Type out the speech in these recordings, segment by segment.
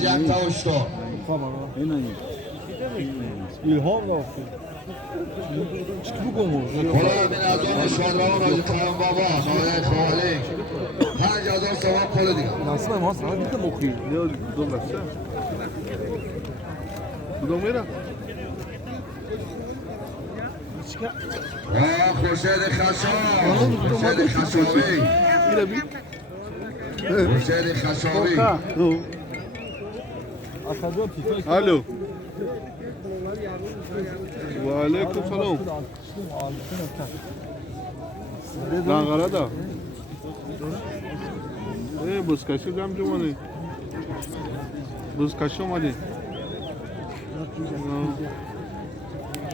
باز یک تا هشتاد ilhom rafti chiqib ko'mur بالا امین از آن شادروان حاجی فرمان بابا مایه خواهلی 5000 سواب پول دیگه nasib emas ha bitta o'qiy yo dollarcha kudom era خورشید خشاب خورشید خشابی ira bi خورشید خشابی الو و علیکم سلام دنگره دا بزکشی دم جوانه بزکشی اومده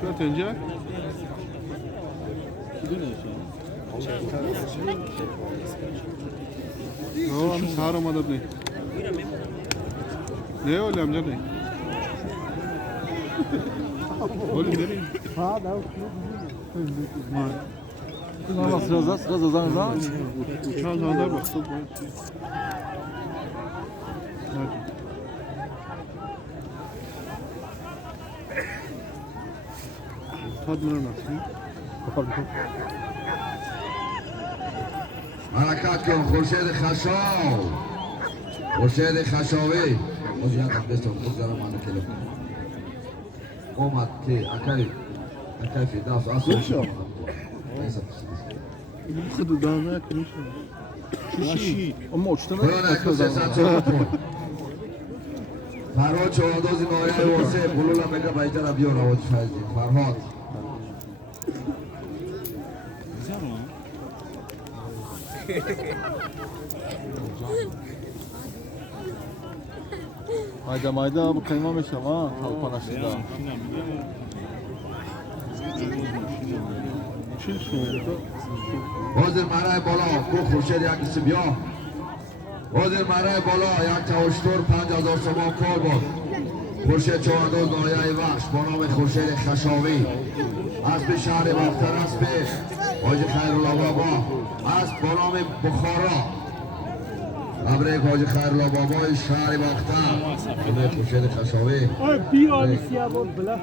شو تنجا همین سهر اومده بلی نه ولی امجا نه ولی بریم سراز زنجان uçan zanlar bak çok var. Tadmına nasıl? حرکت کن خورشید خشاب خورشید خشابی باز یک هم بستم خود دارم منو کلم اومد که اکای فی دفت اصلا خود دانه کنیشم. شیشی اما اچتمه برای نکن 300 چواب پول فرهاد چواندازی نایه واسه بلول هم بگه بایتر بیار آواج فرزی فرهاد mayda bu kıyma meşem ha talpanaşıda. Çil soğudu. حاضر مرای بالا کو خورشید یکیسی بیا حاضر مرای بالا یک تا هشتور 5000 سومان کار بود خورشید چوانداز نایه وحش با نام خورشید خشاوی اسب شهر باختر اسب حاجی خیرالله بابا اسب با نام بخارا تبریک حاجی خیرالله بابای شهر باختر خونه خورشید خشاوی بی آلیسیا بود بله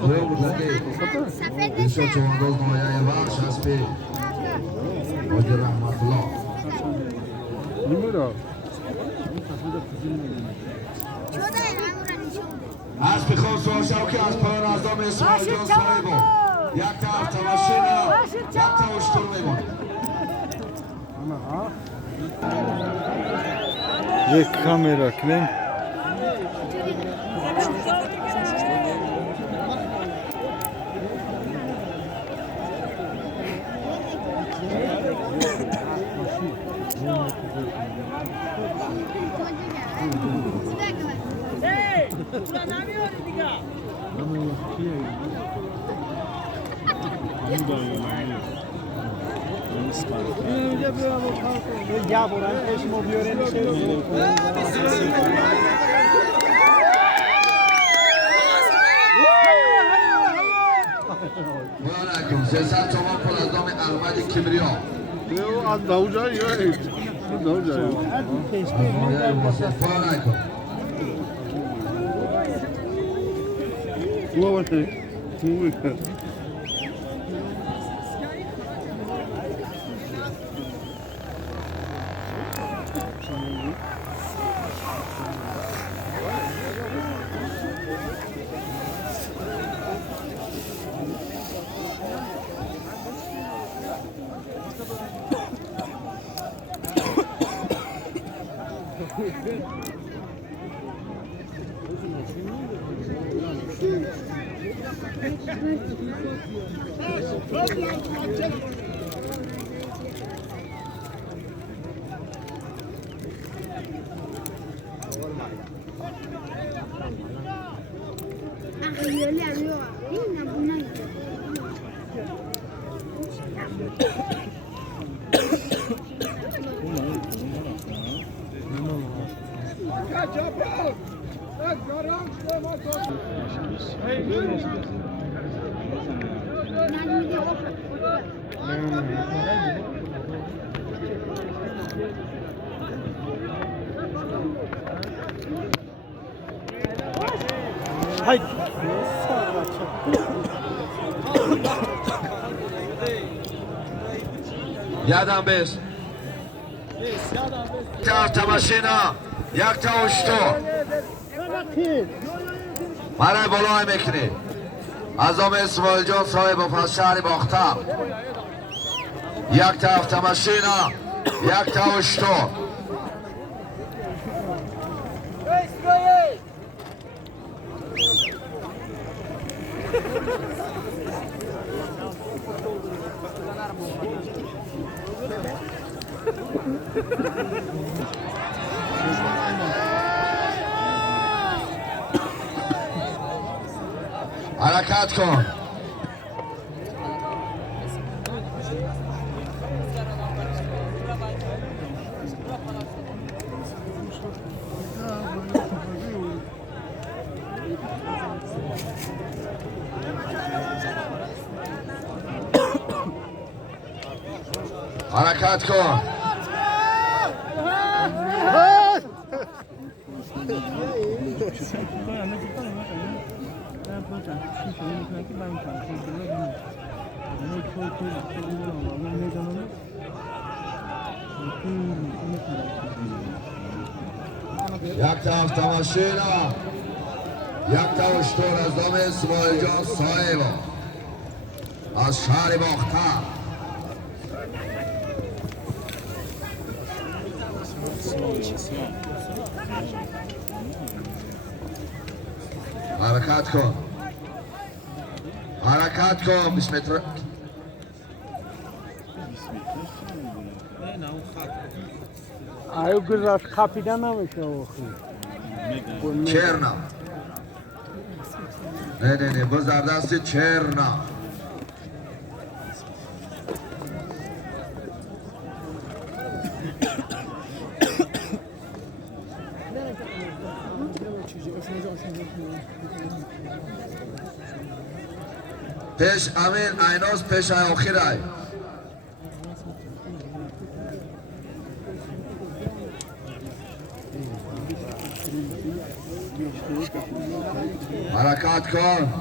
خوب بودنی خورشید چوانداز نایه وحش اسب حاجی رحمت الله Numara. اسب خاص و شوکی از پایان اعظام اسماعیل جان صاحبو یک تا هفت ماشین یک تا اشتر میمونه یک kamera klem. یا برای چشمو بیاره میشه بانکم 300 تومان پول از نام احمد کبریا Yo az davuca ya. Davuca ya. بانکم Bu var şey. Bu var. Haydi. یادم بیست تا ماشینا یک تا اشتو برای بالای میکنی عظام اسماعیل جان صاحب از شهر باختر یک تا автомашина یک تا اشتو حرکت کن حرکت کن یک تا автомашина یک تا اشتر از دام اسماعیل جان صاحب از شهر باختر حرکت کن حرکت کن 20 متر آیو گذاشت خاپیدن نمیشه آخی چرنا نه باز در دست چرنا پیش امین ایناز پیش آخر ای حرکت کن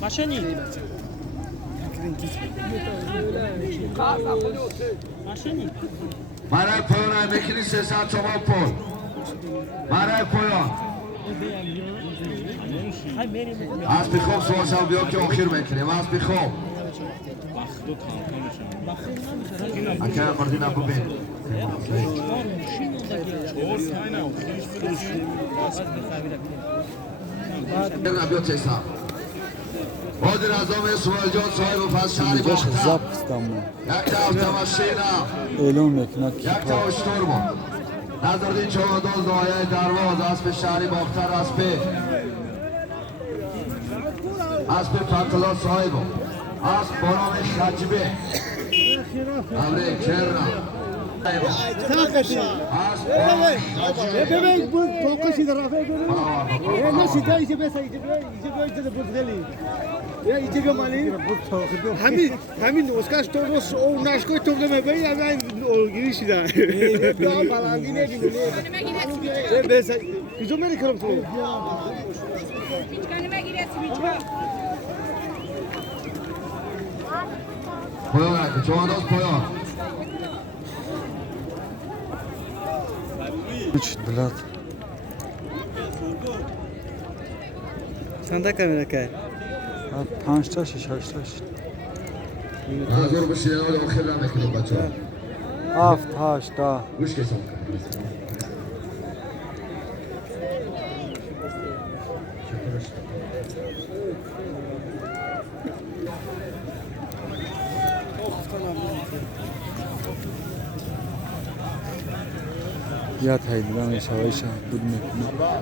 ماشینی ماشینی برای پایان میکنی 300 تومان پول برای پایان از بخواب سواشم بیا که آخر میکنیم از بخواب اکر مردی نبو بین بیا تیسا بادر ازام اسماعیل جان صاحب و فز شهری باختر یک تا автомашина اعلام میکنه یک تا اشتر بود نظردین چهارداز دایه درواز اسب شهری باختر اسب پنتلا صاحب اسب بارام خجبه امره کرنا اسب بارام خجبه ببین بود توقشی در رفته ببین نه سیده ایجه بسا ایجه بود خیلی ایجه گمالی همین اسکاش تو روز او نشکوی تو نمه بایی همین گیری شده بلندی نگیدونه بسا کجا میری کنم تو پایان نکن چهارداز پایان بلاد چند کامera کرد 5 تا 6 8 تا نظر بشید اول آخر نمیکنیم بچه ها 7 8 تا گوش کسان یا تاییدم ایشوایش بود میکنه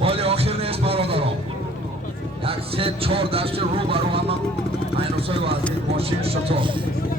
ولی آخر نیست برادران. یک 3-4 دست رو برو هم اینوسای وزیر ماشین شطور